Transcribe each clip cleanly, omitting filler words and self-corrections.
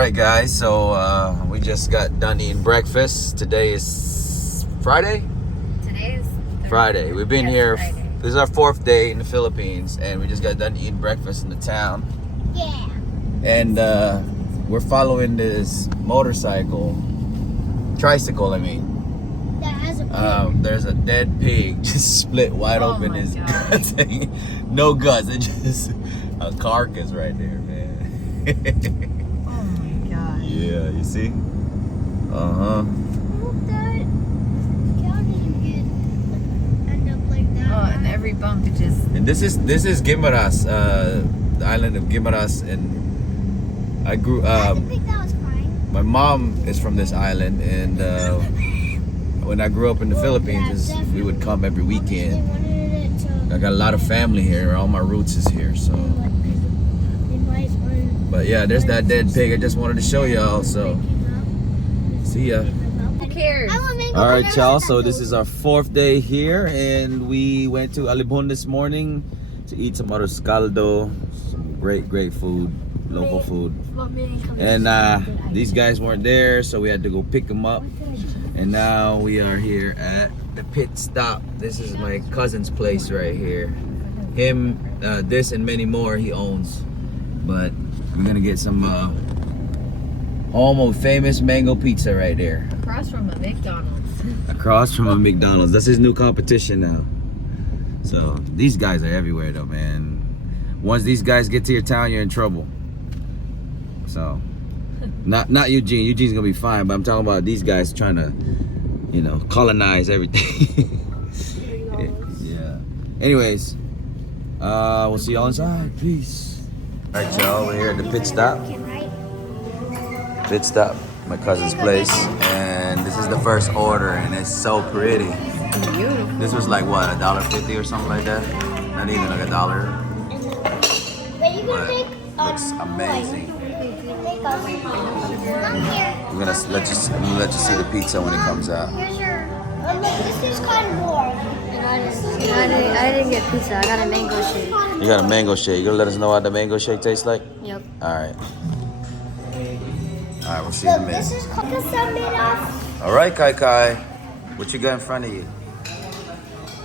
Alright guys, so we just got done eating breakfast. Today is Friday? Today is Friday. We've been here, Friday. This is our 4th day in the Philippines, and we just got done eating breakfast in the town. Yeah. And we're following this tricycle I mean. That has a pig. There's a dead pig just split wide open his guts. No guts, it's just a carcass right there, man. Oh my god. Yeah, you see? I hope that cow didn't end up like that. Oh, and every bump it just. And this is Guimaras, the island of Guimaras, and I grew I didn't think that was crying. my mom is from this island, and when I grew up in the Philippines, we would come every They weekend. wanted it to. I got a lot of family here, all my roots is here, so. But yeah, there's that dead pig I just wanted to show y'all, so see ya. Who cares? Alright y'all, so this is our 4th day here, and we went to Alibon this morning to eat some arroz caldo, some great food, local food. And these guys weren't there, so we had to go pick them up. And now we are here at the pit stop. This is my cousin's place right here. Him, this and many more he owns. But we're gonna get some home of famous mango pizza right there. Across from a McDonald's. Across from a McDonald's. That's his new competition now. So these guys are everywhere though, man. Once these guys get to your town, you're in trouble. So not Eugene. Eugene's gonna be fine, but I'm talking about these guys trying to, you know, colonize everything. Yeah. Anyways, we'll see y'all inside. Peace. Alright y'all, we're here at the pit stop. Pit stop, my cousin's place, and this is the first order, and it's so pretty. Beautiful. This was like what, $1.50 or something like that? Not even like $1. But you But can take. looks amazing. Come here. I'm gonna let you see the pizza when it comes out. Here's your. Look, this is kind of warm. I didn't get pizza. I got a mango shake. You got a mango shake. You gonna let us know what the mango shake tastes like? Yep. Alright. Alright, we'll see you in a Look, minute. this is cookies made off. Alright, Kai. What you got in front of you?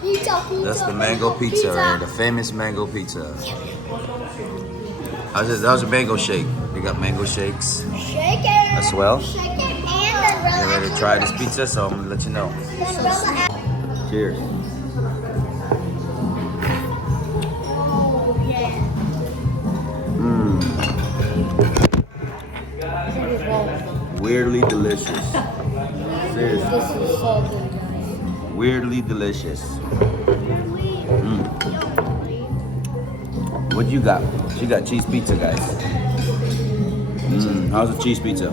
Pizza. That's the mango pizza right here, the famous mango pizza. That was a mango shake. We got mango shakes Shake it. as well. Shake it and then Get relax. ready to try this pizza, so I'm gonna let you know. Cheers. Weirdly delicious. Seriously. This is so good, guys. Weirdly delicious. What you got? She got cheese pizza, guys. How's the cheese pizza?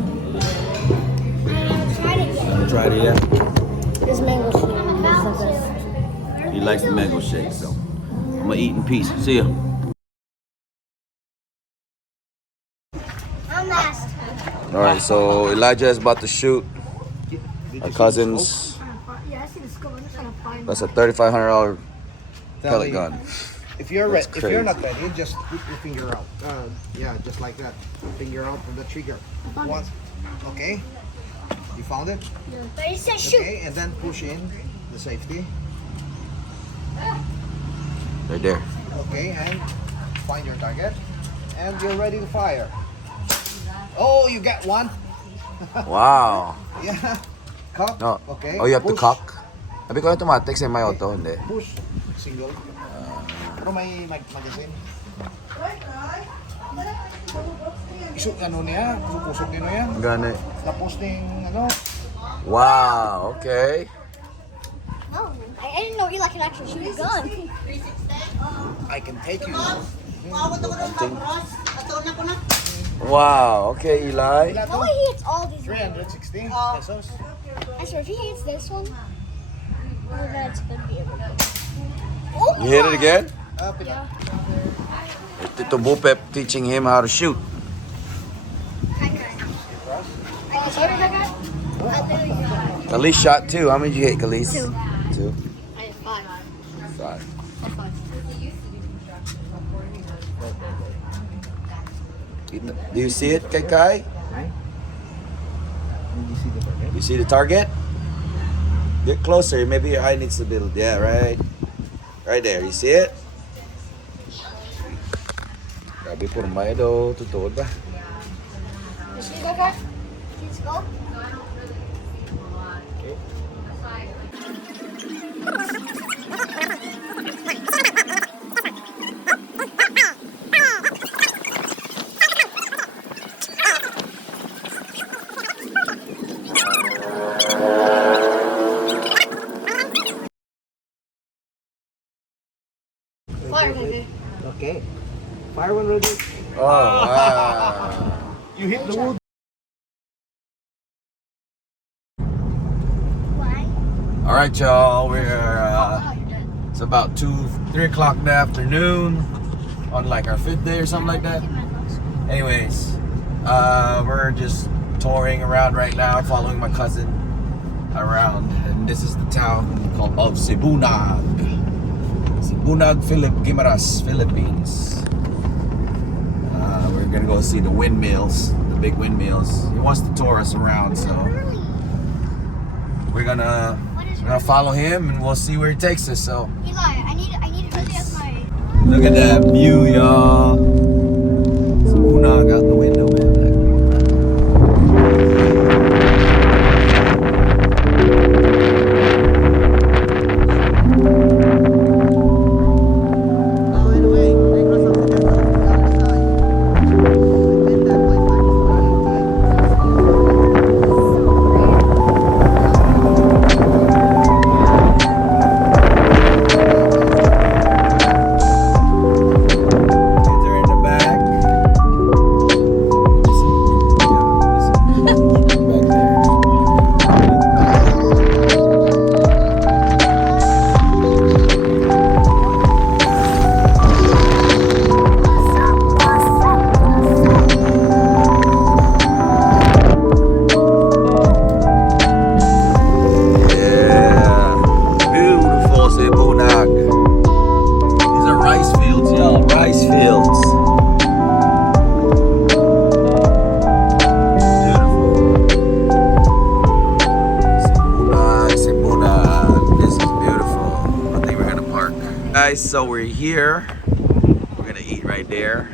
Haven't tried it yet? This mango shake is the best. He likes the mango shake, so I'm gonna eat in peace. See ya. I'm last. All right, so Elijah is about to shoot our cousin's. Yeah, I see the scope. I'm just gonna find. That's a $3,500 pellet gun. If you're That's if you're not crazy. ready, just put your finger out. Yeah, just like that. Finger out from the trigger. Once, okay. You found it. But it says shoot. Okay, and then push in the safety. Right there. Okay, and find your target, and you're ready to fire. Oh, you got one. Wow. Yeah. Cock. No. Okay. Oh, you have to push. cock. Sabi ko automatic sa may auto, hindi. Push. Single. Pero may magazine. Isu ano niya, pusok din niya. Gani. Tapos ning ano. Wow, okay. Oh, I didn't know Eli could actually shoot a gun. I can take you. Wow, okay, Eli. No way he hits all these. 360 pesos. I swear, if he hits this one, oh, that's gonna be a good one. Oh, You hit it again? Yeah. Tito Bupep teaching him how to shoot. Khalid shot 2. How many did you hit, Khalid? 2. 2? I hit 5. 5. Do you see it, Kai Kai? You see the target? Get closer. Maybe your eye needs to build. Yeah, right. Right there. You see it? Grabe po naman ito. Tutuod ba? Let's go, guys. Let's go. Fire, baby. Okay. Fire when ready. Oh, wow. You hit the wood. Why? All right, y'all. It's about 3 o'clock in the afternoon on like our 5th day or something like that. Anyways, we're just touring around right now, following my cousin around, and this is the town called of Sibunag, Guimaras, Philippines. We're gonna go see the windmills, the big windmills. He wants to tour us around, so we're gonna follow him, and we'll see where he takes us. So Eli, I need to really have my. look at that view, y'all. Sibunag out the window, man. So we're here. We're gonna eat right there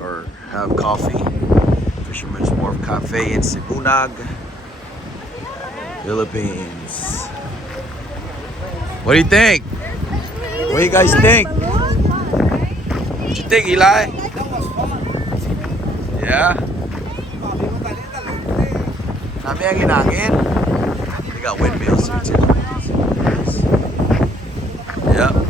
or have coffee. Fisherman's Wharf Cafe in Sibunag, Philippines. What do you think? What do you guys think? What you think, Eli? Yeah? Kami ang inangin. They got windmills here too. Yep.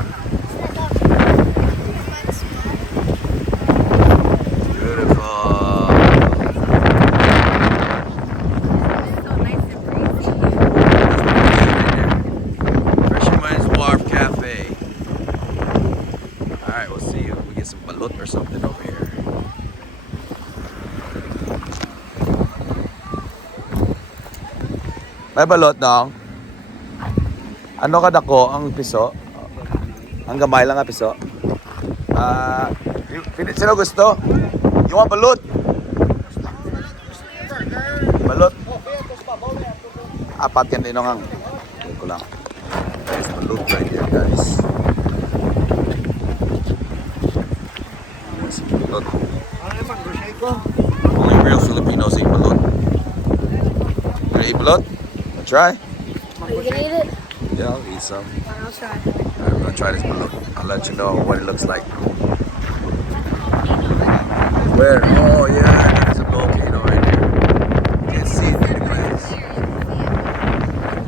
May balot dong. Ano kadako ang piso? Ang gamay lang ang piso. Sino gusto? You want balut? Balot? Apat yan din ang. Okay ko lang. There's balut right here, guys. There's balut. Only real Filipinos eat balut. You gonna eat balut? Try? Are you gonna eat it? Yeah, I'll eat some. I'll try. Alright, I'm gonna try this balut. I'll let you know what it looks like. Where? Oh yeah, there's a volcano right there. You can't see it through the glass.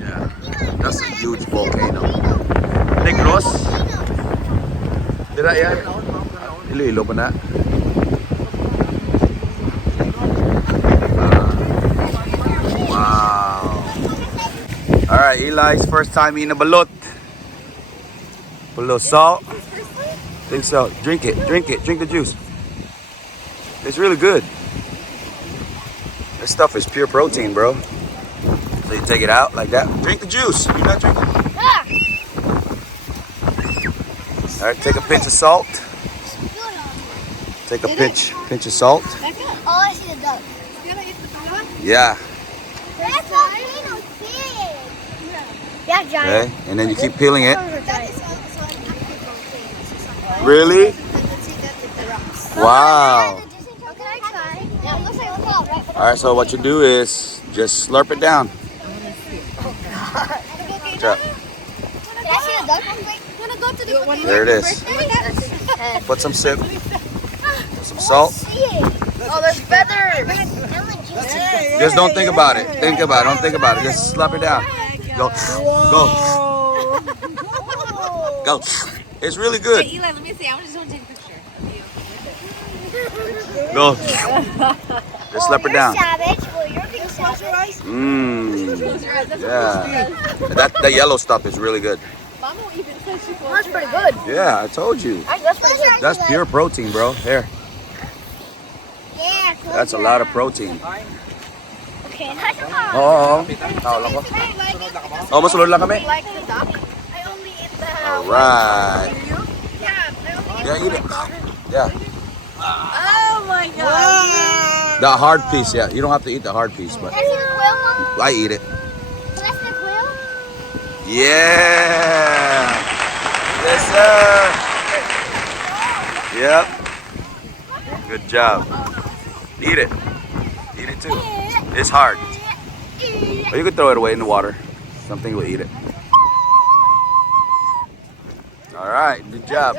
Yeah, that's a huge volcano. Negros? Dira yan? Iloilo ba na? Wow. Alright, Eli's first time eating a balut. Put a little salt. Think so. Drink it. Drink the juice. It's really good. This stuff is pure protein, bro. So you take it out like that. Drink the juice. You're not drinking. Ah! Alright, take a pinch of salt. Take a pinch of salt. Oh, I see the duck. Yeah. That's volcano fish. Yeah, giant. Okay, and then you keep peeling it. That is also an active volcano. Really? I can see that with the rocks. Wow. Oh, can I try? Yeah, it looks like a fall, right? All right, so what you do is just slurp it down. Good job. Can I see a duck? Wanna go to the There it is. Put some sip, some salt. Oh, there's feathers. Just don't think about it. Think about it. Don't think about it. Just slap it down. Go, go, go. It's really good. Eli, let me see. I just want to take a picture of you. Go. Just slap it down. Savage. Well, you're being savage. Mmm. Yeah. That yellow stuff is really good. That's pretty good. Yeah, I told you. That's pretty good. That's pure protein, bro. Here. Yeah, close That's a your lot of eyes. protein. Okay, that's enough. Oo. Tawag ko. Oh, masulod lang kami. Like the duck? I only eat the. Alright. Yeah, eat it. Yeah. Oh my god. The hard piece, yeah. You don't have to eat the hard piece, but That's the quail, Mom? I eat it. That's the quail? Yeah. Yes, sir. Yep. Good job. Eat it. Eat it too. It's hard. Or you could throw it away in the water. Something will eat it. All right. Good job.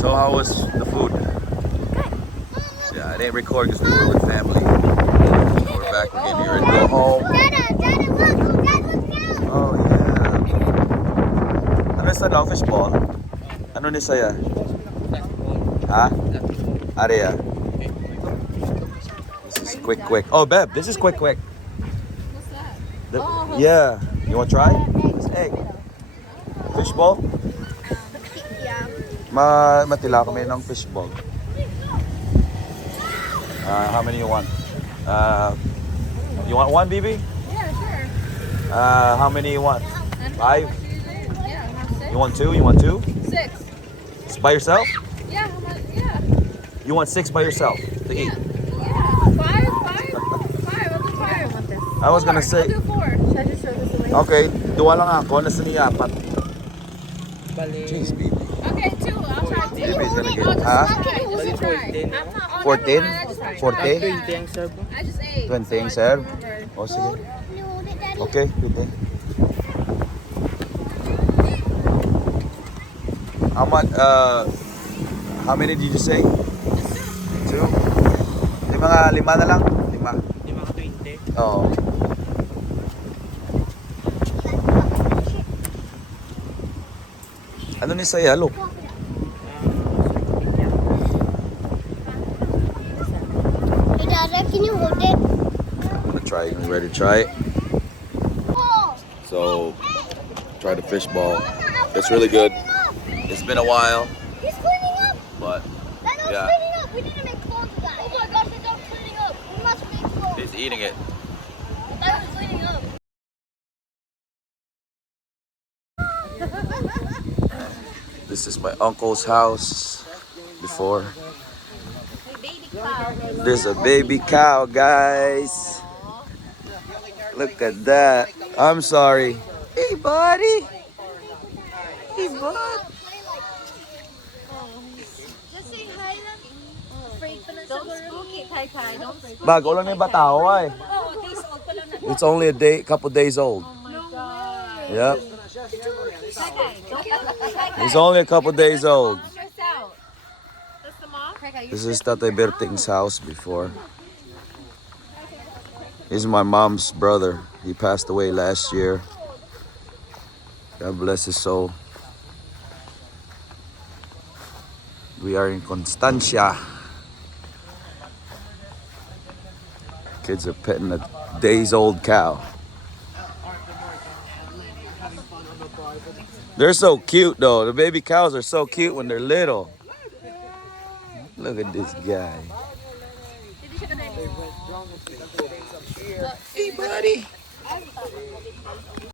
So how was the food? Yeah, I didn't record because we were with family. We're back. We're getting ready to go home. Dada, look. Dad, look down. Oh yeah. Ano sa daw fishball? Ano ni saya? Ha? Area. This is quick. Oh, Beb, this is quick. What's that? Yeah. You want to try? It's egg. Fishball? Matila kami ng fishball. How many you want? You want one, BB? Yeah, sure. How many you want? 5? Yeah, how six? You want 2? You want 2? 6. It's by yourself? Yeah, how much? Yeah. You want 6 by yourself to eat? Yeah. 5. I'll do 5. I was gonna say, I'll do 4. Should I just throw this away? okay, duwa lang ako. Nasa niya, apat. Jeez, BB. Okay, 2. I'll try 2. BB's gonna get, I'll just ha? try. Just to try. I'm not on 14? I just tried. 40? Yeah. I just ate. 20 ang so I serve? don't remember. O sige. You hold it, Daddy. Okay, pwede. How many did you say? 2? Yung mga 5 na lang? 5? 5 ka 20. Oo. Ano ni saya? Look. Hey, Dada, can you hold it? I'm gonna try it. You ready to try it? Oh. So, try the fish ball. It's really good. It's been a while, He's cleaning up. but That dog's Yeah. cleaning up. We need to make clothes of that. Oh my gosh, the dog's cleaning up. We must make clothes. he's eating it. That was cleaning up. This is my uncle's house before. There's a baby cow, guys. Look at that. I'm sorry. Hey, buddy. Hey, bud. Just say hi lang. Don't spook it, Kai Kai. Don't spook it. Bago lang na yung bataw, ay. Oh, days old pa lang na. It's only a couple days old. Oh my god. Yep. Kai Kai, don't Kai Kai. He's only a couple days old. Don't stress out. That's the mom? Kai Kai, This is Tatay Berting's house before. He's my mom's brother. He passed away last year. God bless his soul. We are in Constancia. Kids are petting a days-old cow. They're so cute though. The baby cows are so cute when they're little. Look at this guy. Hey, buddy.